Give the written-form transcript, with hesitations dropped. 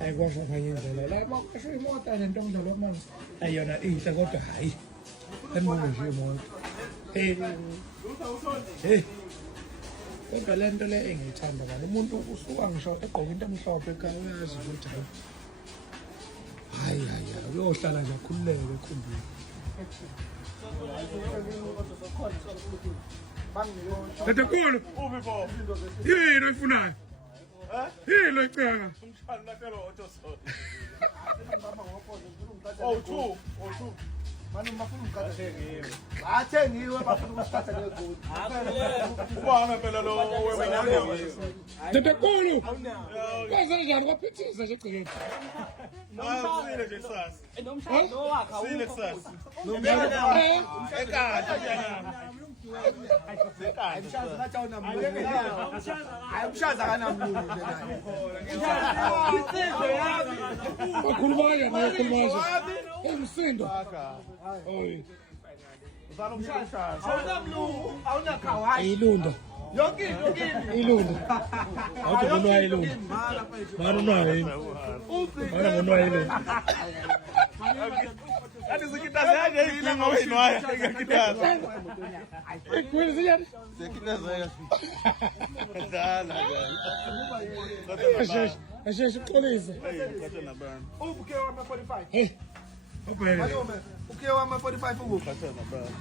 Ai kwasho ngiyenzela la bakwasho imoto nentongdo lo manje ayona inhle kodwa hayi enbuke nje imoto kodwa lento le engiyithanda manje umuntu usuka ngisho egqoka into emhlophe ekhaya uyazi ukuthi hayi uyohlala nje akhululeke ekhumbini Tatakulu yini oyifunayo yini oyicela Manu mafuna umkhatha ngewe. Athengiwe bafuna ukuthatha ngegoli. Ubanga phela lo wewe. Tatakulu kwenze njani kwaphithisa nje egcekeni Sile nje kusasa. Nomshado wakhe Sile kusasa. Ekade Ayimshaza ngathi awunamlungu. Ayimshaza kanamlungu nje naye. Insizwe yami. Bakhuluma umsindo oyi Uzana umshashana. Awunamlungu, awunakhawayi. ilunda Yonke into kini. ilunda awuthi kunwa ilunda mara unwa yini mara kunwa ilunda Ati zikitaza yaje ikinga wenwaya ngikitaza. kweli siyani Zikitaza yaje. Dala asheshe uxolise Khatha nabani. Ubuke wama 45. hey ubheke Malume, uke wama 45 ukuphi? Khatha nabani.